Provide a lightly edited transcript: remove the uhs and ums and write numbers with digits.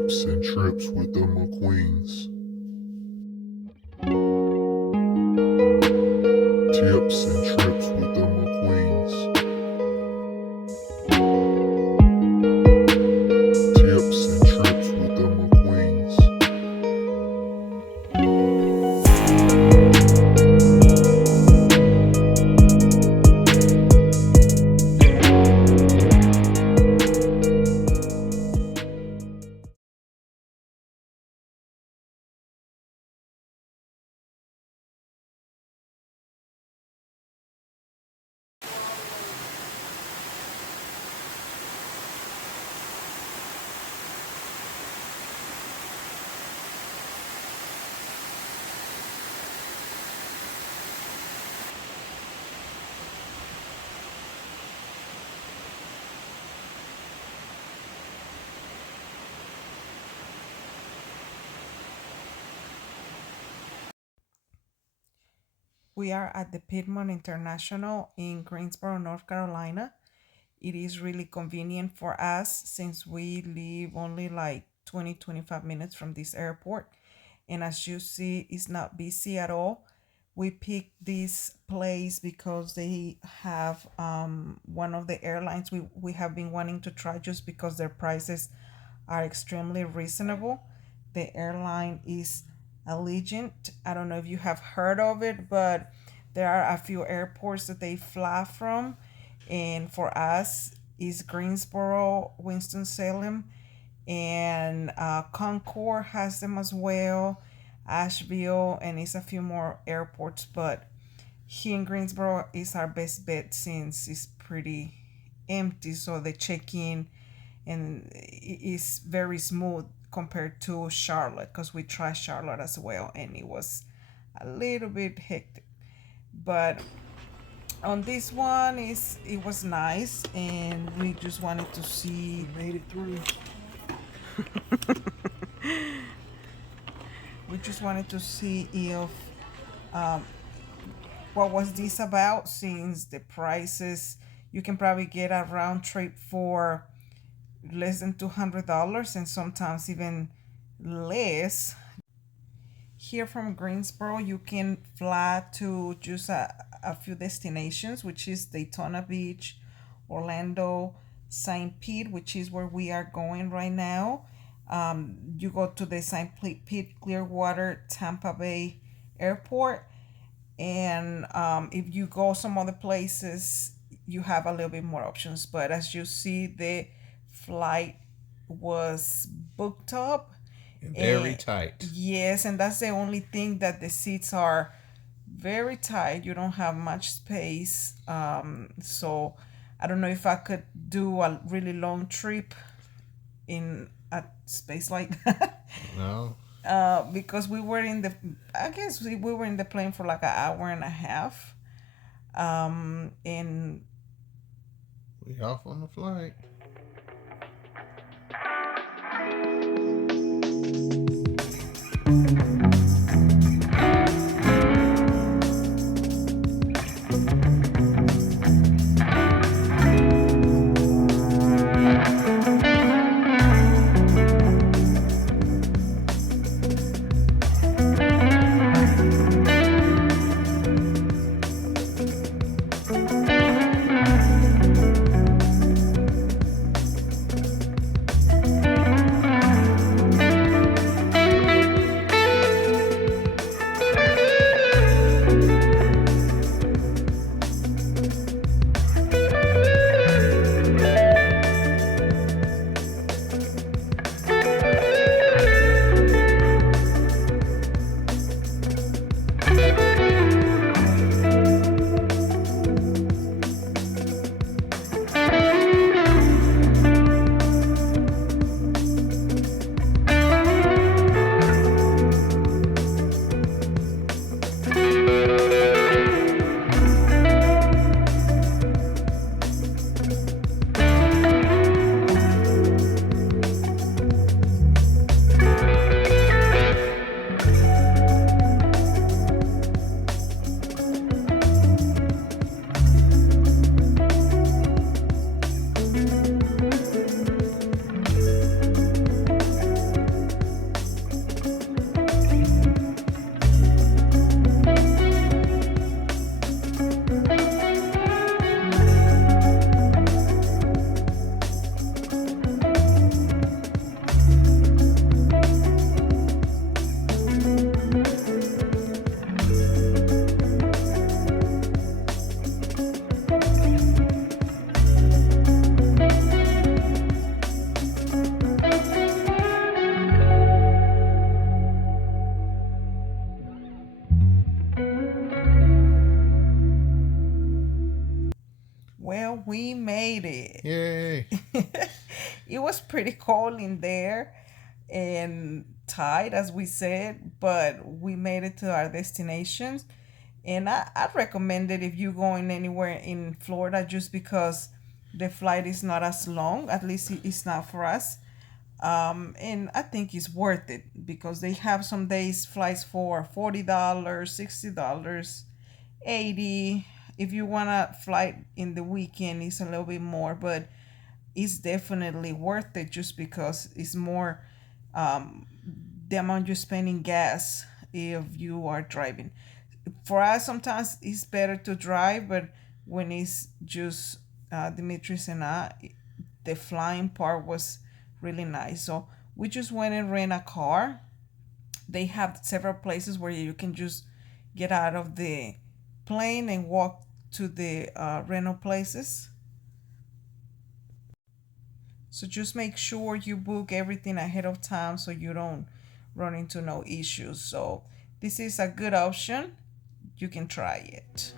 Tips and trips with the McQueens. Tips and trips with the McQueens. Tips and trips with the McQueens. We are at the Piedmont International in Greensboro, North Carolina. It is really convenient for us since we live only like 25 minutes from this airport. And as you see, it's not busy at all. We picked this place because they have one of the airlines we have been wanting to try just because their prices are extremely reasonable. The airline is Allegiant. I don't know if you have heard of it, but there are a few airports that they fly from. And for us, is Greensboro, Winston-Salem, and Concord has them as well, Asheville, and it's a few more airports. But here in Greensboro is our best bet since it's pretty empty. So the check-in and it's very smooth compared to Charlotte because we tried Charlotte as well and it was a little bit hectic. But on this one it was nice and we just wanted to see. We made it through. We just wanted to see if what was this about since the prices you can probably get a round trip for less than $200 and sometimes even less. Here from Greensboro, you can fly to just a few destinations, which is Daytona Beach, Orlando, St. Pete, which is where we are going right now. You go to the St. Pete, Clearwater, Tampa Bay Airport. And if you go some other places, you have a little bit more options. But as you see, the flight was booked up. Very tight. Yes, and that's the only thing that the seats are very tight. You don't have much space. So I don't know if I could do a really long trip in a space like that. No. Because I guess we were in the plane for like an hour and a half. And We off on the flight. made it. Yay. It was pretty cold in there and tight, as we said, but we made it to our destinations. And I recommend it if you're going anywhere in Florida, just because the flight is not as long. At least it's not for us. And I think it's worth it because they have some days flights for $40, $60, 80. If you want to fly in the weekend, it's a little bit more, but it's definitely worth it just because it's more um, the amount you spend in gas if you are driving. For us, sometimes it's better to drive, but when it's just Dimitris and I, the flying part was really nice. So we just went and rent a car. They have several places where you can just get out of the plane and walk to the rental places. So just make sure you book everything ahead of time so you don't run into no issues. So this is a good option. You can try it.